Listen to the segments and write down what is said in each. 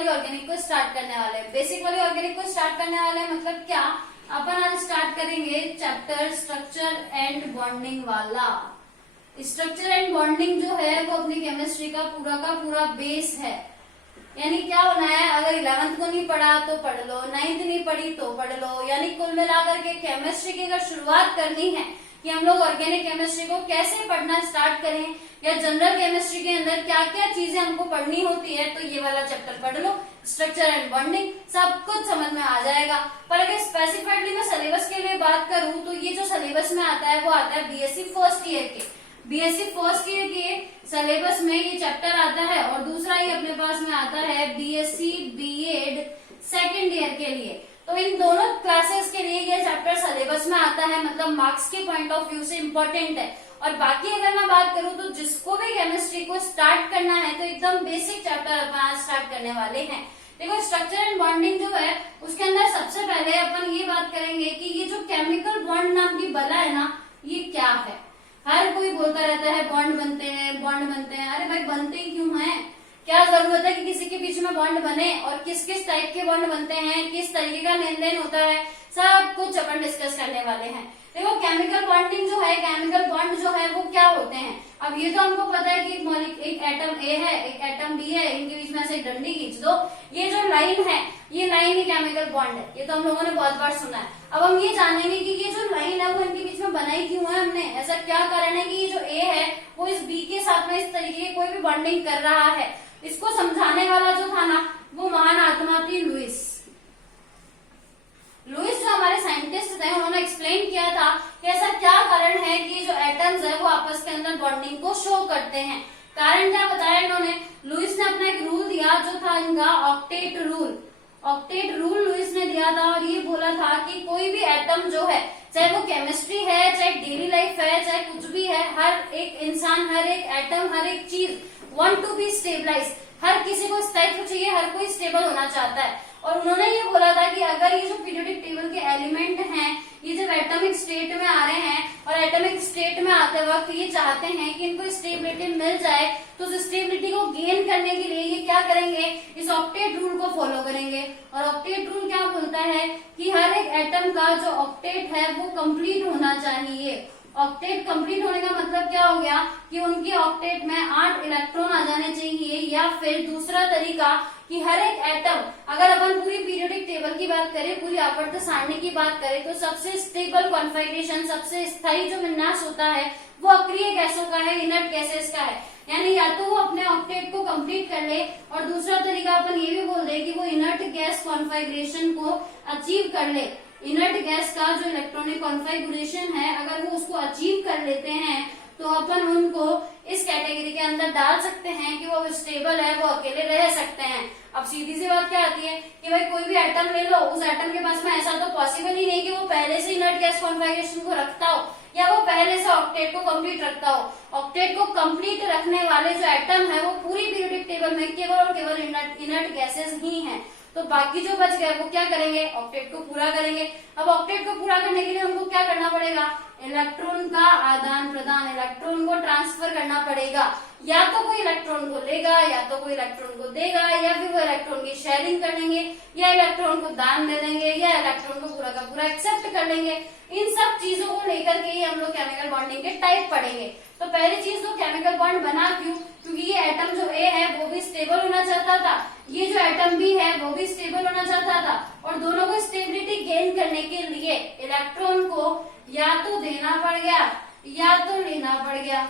वाली ऑर्गेनिक को स्टार्ट करने वाले हैं। बेसिक वाली ऑर्गेनिक को स्टार्ट करने वाले हैं मतलब क्या, अपन आज स्टार्ट करेंगे चैप्टर स्ट्रक्चर एंड बॉन्डिंग वाला। स्ट्रक्चर एंड बॉन्डिंग जो है वो अपनी केमिस्ट्री का पूरा बेस है। यानी क्या होना है, अगर 11th को नहीं पढ़ा तो पढ़ लो, 9th नहीं पढ़ी तो पढ़ लो। यानी कुल मिलाकर के केमिस्ट्री की अगर शुरुआत करनी है कि हम लोग ऑर्गेनिक केमिस्ट्री को कैसे पढ़ना स्टार्ट करें या जनरल केमिस्ट्री के अंदर क्या क्या चीजें हमको पढ़नी होती है, तो ये वाला चैप्टर पढ़ लो, स्ट्रक्चर एंड बॉन्डिंग, सब कुछ समझ में आ जाएगा। पर अगर स्पेसिफाइडली मैं सिलेबस के लिए बात करूं तो ये जो सिलेबस में आता है वो आता है बीएससी फर्स्ट ईयर के। बीएससी फर्स्ट ईयर के सिलेबस में ये चैप्टर आता है और दूसरा ही अपने पास में आता है बीएससी बीएड सेकेंड ईयर के लिए। तो इन दोनों क्लासेस के लिए ये चैप्टर सिलेबस में आता है, मतलब मार्क्स के पॉइंट ऑफ व्यू से इम्पोर्टेंट है। और बाकी अगर मैं बात करूं तो जिसको भी केमिस्ट्री को स्टार्ट करना है तो एकदम बेसिक चैप्टर अपन आज स्टार्ट करने वाले हैं। देखो स्ट्रक्चर एंड बॉन्डिंग जो है उसके अंदर सबसे पहले अपन ये बात करेंगे कि ये जो केमिकल बॉन्ड नाम की बला है ना, ये क्या है। हर कोई बोलता रहता है बॉन्ड बनते हैं, बॉन्ड बनते हैं। अरे भाई बनते ही क्यों हैं, क्या जरूरत है कि किसी के बीच में बॉन्ड बने और किस किस टाइप के बॉन्ड बनते हैं, किस तरीके का लेन देन होता है, सब कुछ अपन डिस्कस करने वाले हैं। देखो केमिकल बॉन्डिंग जो है, केमिकल बॉन्ड जो है वो क्या होते हैं। अब ये तो हमको पता है कि एक एटम ए है, एक एटम बी है, इनके बीच में से एक डंडी खींच दो, ये जो लाइन है ये लाइन ही केमिकल बॉन्ड है। ये तो हम लोगों ने बहुत बार सुना है। अब हम ये जानेंगे कि ये जो लाइन है वो इनके बीच में बनाई क्यों है हमने, ऐसा क्या कारण है कि ये जो ए है वो इस बी के साथ में इस तरीके की कोई भी बॉन्डिंग कर रहा है। इसको समझाने वाला जो था ना वो महान आत्मा थी लुईस। लुईस जो हमारे साइंटिस्ट थे उन्होंने एक्सप्लेन किया था कि ऐसा क्या कारण है कि जो एटम्स है वो आपस के अंदर बॉन्डिंग को शो करते हैं। कारण क्या बताया इन्होंने, लुईस ने अपना एक रूल दिया जो था इनका octet rule. Octet rule Lewis ने दिया था और ये बोला था कि कोई भी एटम जो है, चाहे वो केमिस्ट्री है, चाहे डेली लाइफ है, चाहे कुछ भी है, हर एक इंसान, हर एक एटम, हर एक चीज वांट टू बी स्टेबलाइज। हर किसी को स्थायित्व चाहिए, हर कोई स्टेबल होना चाहता है। और उन्होंने ये बोला था कि अगर ये जो पीरियोडिक टेबल के एलिमेंट हैं ये जब एटॉमिक स्टेट में आ रहे हैं और एटॉमिक स्टेट में आते वक्त ये चाहते हैं कि इनको स्टेबिलिटी मिल जाए, तो उस स्टेबिलिटी को गेन करने के लिए ये क्या करेंगे, इस ऑक्टेट रूल को फॉलो करेंगे। और ऑक्टेट रूल क्या बोलता है कि हर एक एटम का जो ऑक्टेट है वो कंप्लीट होना चाहिए। ऑक्टेट कंप्लीट होने का मतलब क्या हो गया कि उनके ऑक्टेट में 8 इलेक्ट्रॉन आ जाने चाहिए। या फिर दूसरा तरीका कि हर एक एटम, अगर अपन पूरी पीरियोडिक टेबल की बात करें, पूरी आवर्त सारणी की बात करें, तो सबसे स्टेबल कॉन्फ़िगरेशन, सबसे स्थायी जो विन्यास होता है वो अक्रिय गैसों का है, इनर्ट गैसेस का है। यानी या तो वो अपने ऑक्टेट को कंप्लीट कर ले और दूसरा तरीका अपन ये भी बोल दे कि वो इनर्ट गैस कॉन्फ़िगरेशन को अचीव कर ले। इनर्ट गैस का जो इलेक्ट्रॉनिक कॉन्फ़िगरेशन है अगर वो उसको अचीव कर लेते हैं तो अपन उनको इस कैटेगरी के अंदर डाल सकते हैं कि वो स्टेबल है, वो अकेले रह सकते हैं। अब सीधी सी बात क्या आती है कि भाई कोई भी एटम ले लो, उस एटम के पास में ऐसा तो पॉसिबल ही नहीं कि वो पहले से इनर्ट गैस कॉन्फ़िगरेशन को रखता हो या वो पहले से ऑक्टेट को कंप्लीट रखता हो। ऑक्टेट को कंप्लीट रखने वाले जो एटम है वो पूरी पीरियोडिक टेबल में केवल और केवल इनर्ट गैसेस ही हैं। तो बाकी जो बच गए वो क्या करेंगे, ऑक्टेट को पूरा करेंगे। अब ऑक्टेट को पूरा करने के लिए उनको क्या करना पड़ेगा, इलेक्ट्रॉन का आदान प्रदान, इलेक्ट्रॉन को ट्रांसफर करना पड़ेगा। या तो कोई इलेक्ट्रॉन को लेगा या तो कोई इलेक्ट्रॉन को देगा, या फिर वो इलेक्ट्रॉन की शेयरिंग कर लेंगे, या इलेक्ट्रॉन को दान दे देंगे, या इलेक्ट्रॉन को पूरा का पूरा एक्सेप्ट कर लेंगे। इन सब चीजों को लेकर के ही हम लोग केमिकल बॉन्डिंग के टाइप पढ़ेंगे। तो पहली चीज तो केमिकल बॉन्ड बना क्यों, क्योंकि ये एटम जो ए है वो भी स्टेबल होना चाहता था, ये जो एटम बी है वो भी स्टेबल होना चाहता था। और दोनों को स्टेबिलिटी गेन करने के लिए इलेक्ट्रॉन को या तो देना पड़ गया या तो लेना पड़ गया।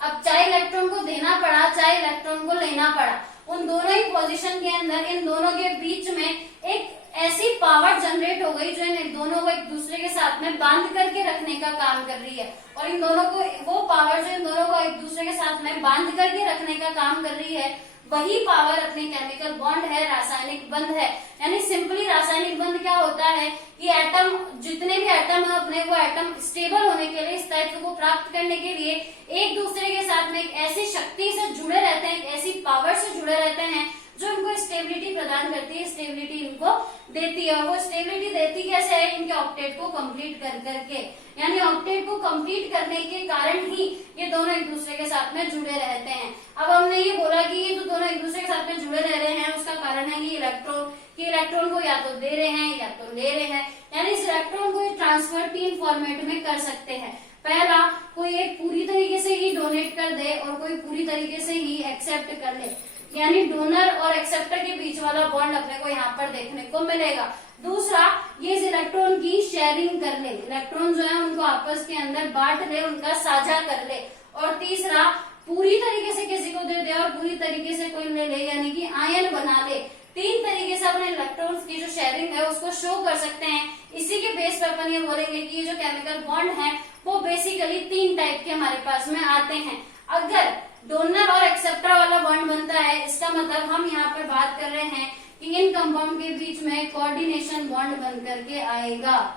अब चाहे इलेक्ट्रॉन को देना पड़ा चाहे इलेक्ट्रॉन को लेना पड़ा, उन दोनों ही पोजीशन के अंदर इन दोनों के बीच में एक ऐसी पावर जनरेट हो गई जो इन दोनों को एक दूसरे के साथ में बांध करके रखने का काम कर रही है। और इन दोनों को वो पावर जो इन दोनों को एक दूसरे के साथ में बांध करके रखने का काम कर रही है, वही पावर अपने केमिकल बॉन्ड है, रासायनिक बंध है। यानी सिंपली रासायनिक बंध क्या होता है कि एटम, जितने भी एटम है अपने, वो एटम स्टेबल होने के लिए, स्थायित्व को प्राप्त करने के लिए एक दूसरे के साथ में एक ऐसी शक्ति से जुड़े रहते हैं, एक ऐसी पावर से जुड़े रहते हैं जो इनको स्टेबिलिटी प्रदान करती है, स्टेबिलिटी इनको देती है। और वो स्टेबिलिटी देती कैसे है, इनके ऑक्टेट को कंप्लीट कर करके। यानी ऑक्टेट को कंप्लीट करने के कारण ही ये दोनों एक दूसरे के साथ में जुड़े रहते हैं। अब हमने ये बोला कि ये जो दोनों एक दूसरे के साथ में जुड़े रह रहे हैं, उसका कारण है कि इलेक्ट्रॉन को या तो दे रहे हैं या तो ले रहे हैं, यानी इस इलेक्ट्रॉन को ट्रांसफर 3 फॉर्मेट में कर सकते हैं। पहला, कोई एक पूरी तरीके से ही डोनेट कर दे और कोई पूरी तरीके से ही एक्सेप्ट कर ले, यानी डोनर और एक्सेप्टर के बीच वाला बॉन्ड अपने को यहाँ पर देखने को मिलेगा। दूसरा, ये इस इलेक्ट्रॉन की शेयरिंग कर ले, इलेक्ट्रॉन जो है उनको आपस के अंदर बांट ले, उनका साझा कर ले। और तीसरा, पूरी तरीके से किसी को दे दे और पूरी तरीके से कोई ले ले, यानी कि आयन बना ले। 3 तरीके से अपने इलेक्ट्रॉन्स की जो शेयरिंग है उसको शो कर सकते हैं। इसी के बेस पर अपन ये बोलेंगे कि ये जो केमिकल बॉन्ड है वो बेसिकली 3 टाइप के हमारे पास में आते हैं। अगर डोनर और एक्सेप्टर वाला बॉन्ड बनता है, इसका मतलब हम यहाँ पर बात कर रहे हैं कि इन कंपाउंड के बीच में कोऑर्डिनेशन बॉन्ड बन करके आएगा।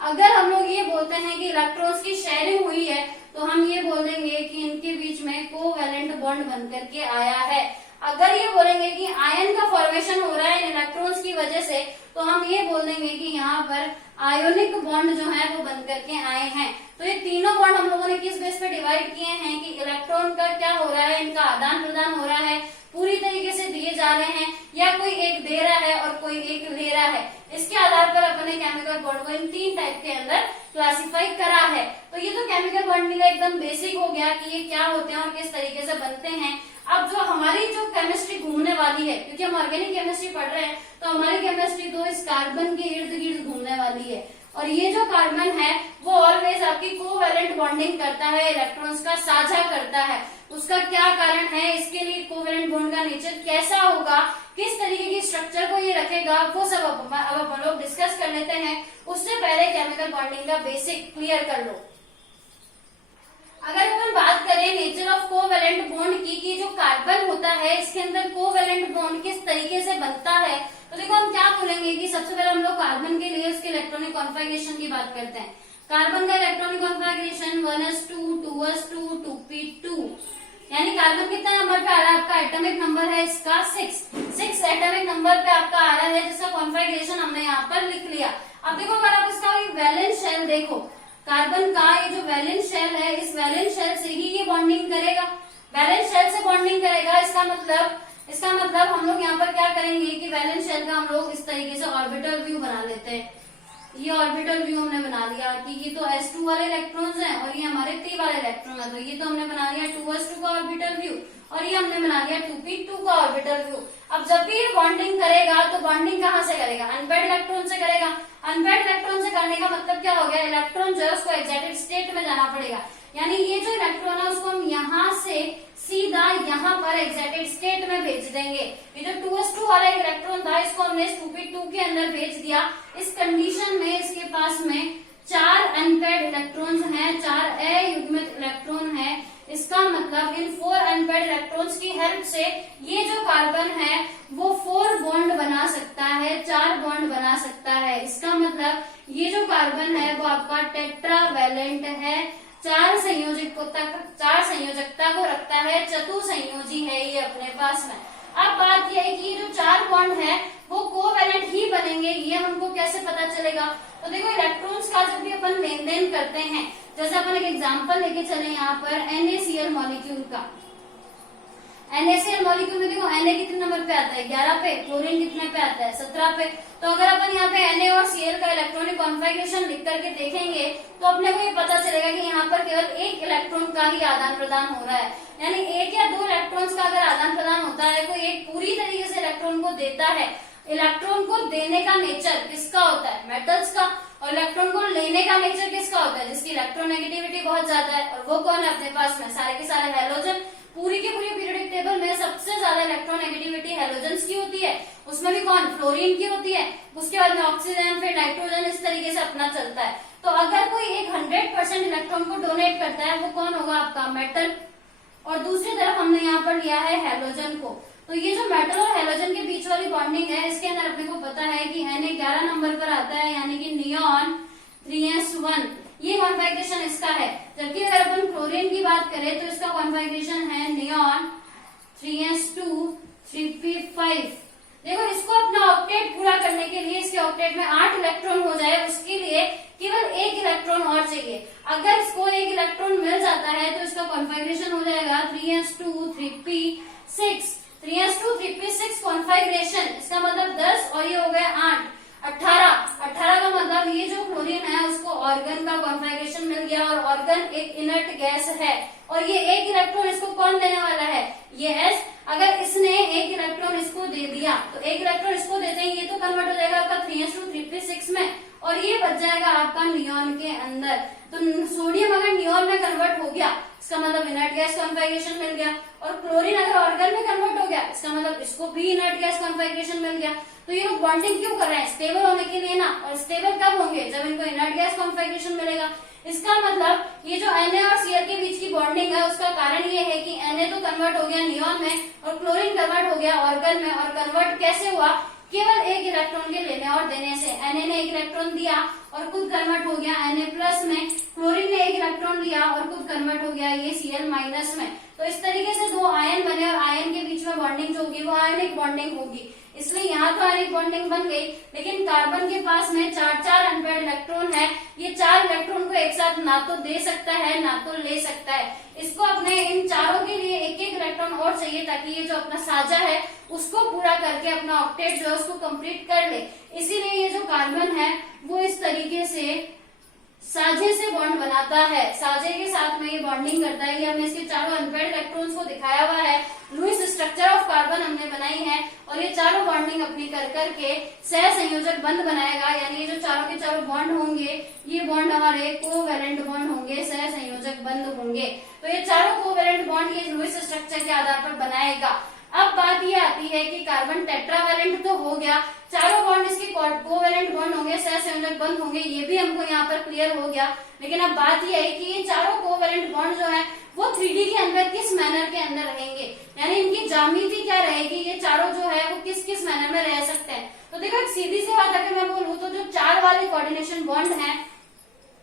अगर हम लोग ये बोलते हैं कि इलेक्ट्रॉन्स की शेयरिंग हुई है, तो हम ये बोल देंगे कि इनके बीच में कोवैलेंट बॉन्ड बन करके आया है। अगर ये बोलेंगे कि आयन का फॉर्मेशन हो रहा है इन इलेक्ट्रॉन्स की वजह से, तो हम ये बोल देंगे कि यहाँ पर आयोनिक बॉन्ड जो है वो बन करके आए हैं। तो ये तीनों बॉन्ड हम लोगों ने किस बेस पे डिवाइड किए हैं कि इलेक्ट्रॉन का क्या हो रहा है, इनका आदान प्रदान हो रहा है, पूरी तरीके से दिए जा रहे हैं या कोई एक दे रहा है और कोई एक ले रहा है। इसके आधार पर अपने केमिकल बॉन्ड को इन 3 टाइप के अंदर क्लासिफाई करा है। तो ये तो केमिकल बॉन्डिंग का एकदम बेसिक हो गया कि ये क्या होते हैं और किस तरीके से बनते हैं। अब जो हमारी जो केमिस्ट्री घूमने वाली है, क्योंकि हम ऑर्गेनिक केमिस्ट्री पढ़ रहे हैं, तो हमारी केमिस्ट्री तो इस कार्बन के इर्द गिर्द घूमने वाली है। और ये जो कार्बन है वो ऑलवेज आपकी कोवैलेंट बॉन्डिंग करता है, इलेक्ट्रॉन्स का साझा करता है। उसका क्या कारण है, इसके लिए कोवैलेंट बॉन्ड का नेचर कैसा होगा, किस तरीके की स्ट्रक्चर को ये रखेगा, वो सब अब हम लोग डिस्कस कर लेते हैं। उससे पहले केमिकल बॉन्डिंग का बेसिक क्लियर कर लो। अगर अपन बात करें नेचर ऑफ कोवैलेंट बॉन्ड की, कि जो कार्बन होता है इसके अंदर कोवैलेंट बॉन्ड किस तरीके से बनता है, तो देखो हम क्या बोलेंगे कि सबसे पहले हम लोग कार्बन के लिए उसके इलेक्ट्रॉनिक कॉन्फ़िगरेशन की बात करते हैं। कार्बन का electronic configuration 1s2 2s2 2p2, यानी कार्बन कितना नंबर पे आ रहा है आपका, एटॉमिक नंबर है इसका 6 एटॉमिक नंबर पे आपका आ रहा है, जिसका कॉन्फ़िगरेशन हमने यहाँ पर लिख लिया। अब देखो अगर आप इसका वैलेंस शेल देखो, कार्बन का ये जो वैलेंस शेल है, इस वैलेंस शेल से ही ये बॉन्डिंग करेगा, वैलेंस शेल से बॉन्डिंग करेगा। इसका मतलब हम लोग यहाँ पर क्या करेंगे कि वैलेंस शेल का हम लोग इस तरीके से ऑर्बिटल व्यू बना लेते हैं। ये ऑर्बिटल व्यू हमने बना लिया कि ये तो s2 वाले इलेक्ट्रॉन्स हैं और ये हमारे 3 वाले इलेक्ट्रॉन है, तो ये तो हमने बना लिया 2s2 का ऑर्बिटल व्यू और ये हमने बना लिया 2p2 का ऑर्बिटल व्यू। अब जब भी ये बॉन्डिंग करेगा तो बॉन्डिंग कहाँ से करेगा, अनपेयर्ड इलेक्ट्रॉन से करेगा। अनपेयर्ड इलेक्ट्रॉन से करने का मतलब क्या हो गया, इलेक्ट्रॉन जो है उसको एक्साइटेड स्टेट में जाना पड़ेगा, यानी ये जो इलेक्ट्रॉन है उसको हम यहाँ से सीधा यहाँ पर एक्साइटेड स्टेट में भेज देंगे। ये जो 2s2 वाला इलेक्ट्रॉन था इसको हमने 2p2 के अंदर भेज दिया। इस कंडीशन में इसके पास में 4 अनपेयर्ड इलेक्ट्रॉन्स हैं, 4 अयुग्मित इलेक्ट्रॉन है। इसका मतलब इन 4 अनपेयर्ड इलेक्ट्रॉन्स की हेल्प से ये जो कार्बन है वो 4 बॉन्ड बना सकता है, 4 बॉन्ड बना सकता है। इसका मतलब ये जो कार्बन है वो आपका टेट्रावैलेंट है, 4 संयोजकता को रखता है, चतुसंयोजी है ये अपने पास में। अब बात यह है कि जो 4 बॉन्ड है वो कोवैलेंट ही बनेंगे, ये हमको कैसे पता चलेगा। तो देखो इलेक्ट्रॉन्स का जब भी अपन लेन देन करते हैं, जैसे अपन एक एग्जांपल लेके चले यहाँ पर NaCl मॉलिक्यूल का। NaCl मॉलिक्यूल में देखो Na कितने नंबर पे आता है, 11 पे, क्लोरीन कितने पे आता है, 17 पे। तो अगर अपन यहाँ पे Na और Cl का इलेक्ट्रॉनिक कॉन्फ़िगरेशन लिख करके देखेंगे तो अपने को ये पता चलेगा कि यहाँ पर केवल एक इलेक्ट्रॉन का ही आदान प्रदान हो रहा है, यानी 1 या 2 इलेक्ट्रॉन्स का अगर आदान प्रदान होता है, कोई एक पूरी तरीके से इलेक्ट्रॉन को देता है। इलेक्ट्रॉन को देने का नेचर किसका होता है, मेटल्स का, और इलेक्ट्रॉन को लेने का नेचर किसका होता है, जिसकी इलेक्ट्रोनेगेटिविटी बहुत ज्यादा है, और वो कौन है अपने पास में, सारे के सारे हैलोजन। पूरी की पूरी पीरियोडिक टेबल में सबसे ज्यादा इलेक्ट्रोनेगेटिविटी हैलोजन्स की होती है, उसमें भी कौन, फ्लोरीन की होती है। उसके बाद में ऑक्सीजन, फिर नाइट्रोजन, इस तरीके से अपना चलता है। तो अगर कोई एक 100% इलेक्ट्रॉन को डोनेट करता है वो कौन होगा, आपका मेटल। और दूसरी तरफ हमने यहाँ पर लिया है हैलोजन को। तो ये जो मेटल और हैलोजन के बीच वाली बॉन्डिंग है, इसके अंदर अपने को पता है कि Na 11 नंबर पर आता है, यानी कि नियॉन 3s1, ये कॉन्फ़िगरेशन इसका है। जबकि अगर अपन क्लोरीन की बात करें तो इसका कॉन्फ़िगरेशन है नियॉन 3s2 3p5, देखो इसको अपना ऑक्टेट पूरा करने के लिए, इसके ऑक्टेट में 8 इलेक्ट्रॉन हो जाए, उसके लिए केवल 1 इलेक्ट्रॉन और चाहिए। अगर इसको 1 इलेक्ट्रॉन मिल जाता है तो इसका कॉन्फ़िगरेशन हो जाएगा 3s2 3p6, 3s2 3p6 configuration. इसका मतलब 10 और ये हो गया 8, 18 का मतलब ये जो क्लोरीन है उसको ऑर्गन का कॉन्फ़िगरेशन मिल गया, और ऑर्गन एक इनर्ट गैस है, और ये 1 इलेक्ट्रॉन इसको कौन देने वाला है, ये S। अगर इसने 1 इलेक्ट्रॉन इसको दे दिया तो 1 इलेक्ट्रॉन इसको देते हैं, ये तो कन्वर्ट हो जाएगा आपका 3s2 3p6 में, और ये बच जाएगा आपका नियॉन के अंदर। तो सोडियम अगर नियॉन में कन्वर्ट हो गया इसका मतलब इनर्ट गैस कॉन्फ़िगरेशन मिल गया, और क्लोरीन अगर ऑर्गन में कन्वर्ट हो गया इसका मतलब इसको भी इनर्ट गैस कॉन्फ़िगरेशन मिल गया। तो ये लोग बॉन्डिंग क्यों कर रहे हैं, स्टेबल होने के लिए ना, और स्टेबल कब होंगे, जब इनको इनर्ट गैस कॉन्फ़िगरेशन मिलेगा। इसका मतलब ये जो Na और Cl के बीच की बॉन्डिंग है उसका कारण ये है कि Na तो कन्वर्ट हो गया नियॉन में और क्लोरीन कन्वर्ट हो गया ऑर्गन में, और कन्वर्ट कैसे हुआ, केवल 1 इलेक्ट्रॉन के लेने और देने से। Na ने 1 इलेक्ट्रॉन दिया और खुद कन्वर्ट हो गया Na+ में, क्लोरीन ने 1 इलेक्ट्रॉन लिया और खुद कन्वर्ट हो गया ये Cl- में। तो इस तरीके से 2 आयन बने, और आयन के बीच में बॉन्डिंग जो होगी वो आयनिक बॉन्डिंग होगी। इसलिए यहाँ तो आयनिक बॉन्डिंग बन गई, लेकिन कार्बन के पास में 4 अनपेयर्ड इलेक्ट्रॉन है। ये 4 इलेक्ट्रॉन को एक साथ ना तो दे सकता है ना तो ले सकता है। इसको अपने इन चारों के लिए 1-1 इलेक्ट्रॉन और चाहिए, ताकि ये जो अपना साझा है उसको पूरा करके अपना ऑक्टेट जो है उसको कंप्लीट कर ले। इसीलिए ये जो कार्बन है वो इस तरीके से साझे से बॉन्ड बनाता है, साझे के साथ में ये बॉन्डिंग करता है। ये हमने इसके चारों अनपेयर्ड इलेक्ट्रॉन्स को दिखाया हुआ है, लुईस स्ट्रक्चर ऑफ कार्बन हमने बनाई है, और ये चारों बॉन्डिंग अपनी कर करके सह संयोजक बंध बनाएगा। यानी ये जो चारों के चारों बॉन्ड होंगे ये बॉन्ड हमारे कोवैलेंट बॉन्ड होंगे, सह संयोजक बंध होंगे। तो ये चारों कोवैलेंट बॉन्ड ये लुईस स्ट्रक्चर के आधार पर बनाएगा। अब बात ये आती है कि कार्बन टेट्रावैलेंट तो हो गया, चारों बॉन्ड इसके कोवैलेंट बॉन्ड होंगे, सह संयोजक बंध होंगे, ये भी हमको यहाँ पर क्लियर हो गया। लेकिन अब बात ये है कि ये चारों कोवैलेंट बॉन्ड जो है वो 3D के अंदर किस मैनर के अंदर रहेंगे, यानी इनकी ज्यामिति क्या रहेगी, ये चारों जो है वो किस किस मैनर में रह सकते हैं। तो देखो एक सीधी सी बात अगर मैं बोलूँ तो जो 4 वाले कोऑर्डिनेशन बॉन्ड है,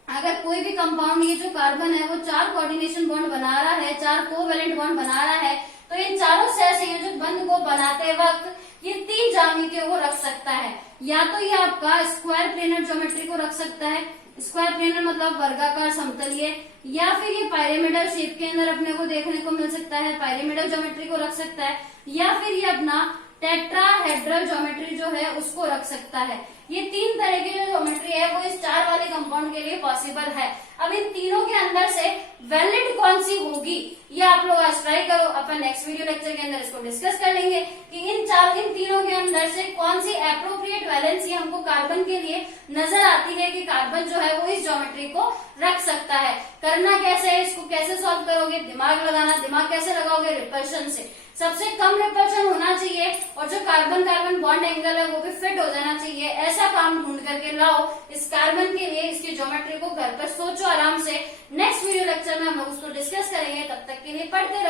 अगर कोई भी कंपाउंड ये जो कार्बन है वो 4 कोऑर्डिनेशन बॉन्ड बना रहा है, 4 कोवैलेंट बॉन्ड बना रहा है, तो इन चारों सह संयोजक बंध को बनाते वक्त ये 3 ज्यामितियों को रख सकता है। या तो ये आपका स्क्वायर प्लेनर ज्योमेट्री को रख सकता है, स्क्वायर प्लेनर मतलब वर्गाकार समतलीय, या फिर ये पायरामिडल शेप के अंदर अपने को देखने को मिल सकता है, पायरामिडल ज्योमेट्री को रख सकता है, या फिर ये अपना टेट्राहेड्रल ज्योमेट्री जो है उसको रख सकता है। ये 3 तरह की जो ज्योमेट्री है वो इस 4 वाले कंपाउंड के लिए पॉसिबल है। अब इन तीनों के अंदर से वैलिड कौन सी होगी ये आप लोग आज ट्राई करो, अपन नेक्स्ट वीडियो लेक्चर के अंदर इसको डिस्कस कर लेंगे कि इन तीनों के अंदर से कौन सी एप्रोप्रिएट वैलेंसी हमको कार्बन के लिए नजर आती है कि कार्बन जो है वो इस ज्योमेट्री को रख सकता है। करना कैसे है, इसको कैसे सॉल्व करोगे, दिमाग लगाना, दिमाग कैसे लगाओगे, रिपल्शन से। सबसे कम रिपल्शन होना चाहिए और जो कार्बन कार्बन बॉन्ड एंगल है वो भी फिट हो जाना चाहिए, ऐसा काम ढूंढ करके लाओ इस कार्बन के लिए। इसकी ज्योमेट्री को घर पर सोचो आराम से, नेक्स्ट वीडियो लेक्चर में हम उसको डिस्कस करेंगे। तब तक के लिए पढ़ते रहो।